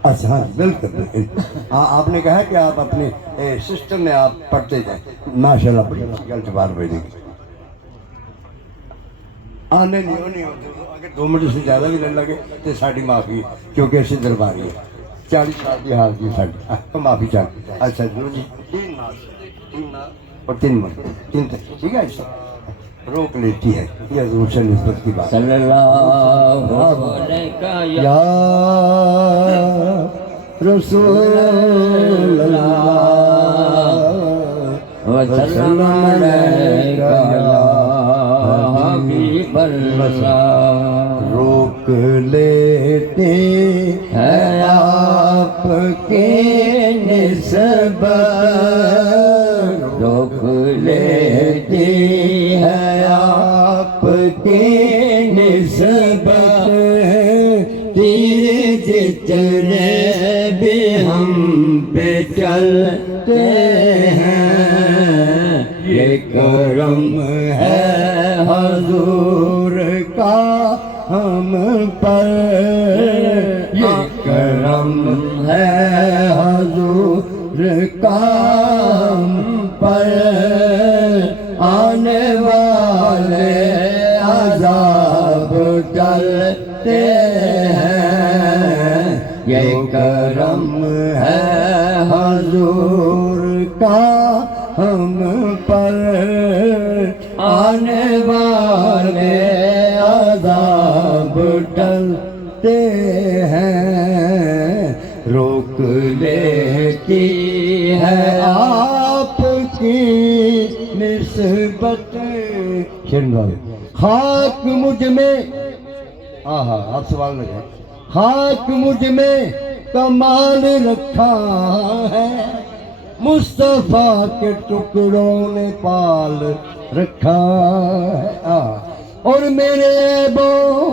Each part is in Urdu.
اچھا ہاں بالکل آپ نے کہا کہ آپ اپنے سسٹم میں آپ پڑھتے جائیں ماشاء اللہ بڑی اچھی گل جواب بھیجے گی نہیں اگر 2 منٹ سے زیادہ بھی لگ لگے تو ساری معافی کیونکہ اسی درباری ہے 40 سال کی حال کی ساری تو معافی چاہیے اچھا جی 3 ناز اور 3 منٹ 3 ٹھیک ہے روک لیتی ہے یہ حضور سے نسبت کی بات صلی اللہ علیہ یا رسول اللہ وسلم علیکہ یا حبیب اللہ روک لیتے ہیں آپ کی نسبت روک لیتی ہے آپ کی نسبت تیر جتنے بھی ہم پہ چلتے ہیں یہ کرم ہے حضور کا ہم پر یہ کرم ہے حضور کا ہم پر آنے والے عذاب ٹلتے ہیں یہ کرم ہے حضور کا ہم پر آنے والے عذاب ٹلتے ہیں روک لیتی ہے آپ کی نسبت خاک مجھ میں آپ سوال لگے خاک مجھ میں کمال رکھا ہے مصطفیٰ کے ٹکڑوں نے پال رکھا ہے اور میرے عیبوں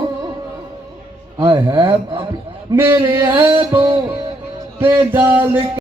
میرے عیبوں پہ ڈال